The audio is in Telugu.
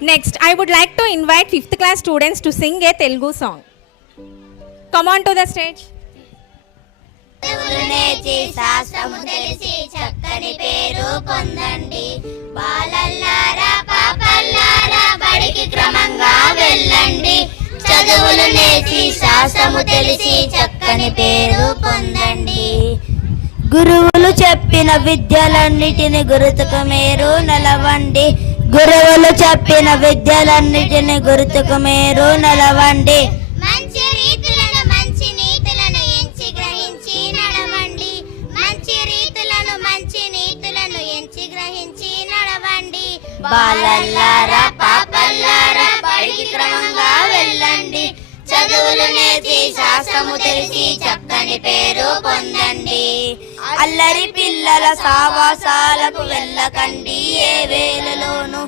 Next, I would like to invite 5th class students to sing a Telugu song. Come on to the stage. శాస్త్రము తెలిసి చక్కని పేరు పొందండి, బాలల్లారా పాపల్లారా బడికి క్రమంగా వెళ్ళండి. చదువులు నేర్చి శాస్త్రము తెలిసి చక్కని పేరు పొందండి. గురువులు చెప్పిన విద్యలన్నిటిని గుర్తుకు మీరు నిలవండి. గురువులు చెప్పిన విద్యలన్నిటిని గుర్తుకు మీరు నిలవండి. మంచి రీతులను మంచి నీతులను ఎంచి గ్రహించి నడవండి. మంచి రీతులను మంచి నీతులను ఎంచి గ్రహించి నడవండి. బాలల్లారా పాపల్లారా బడికి క్రమంగా వెళ్ళండి. చదువులు నేర్చి శాస్త్రము తెలిసి చక్కని పేరు పొందండి. అల్లరి పిల్లల సావాసాలకు వెళ్ళకండి, ఏ వేళలోను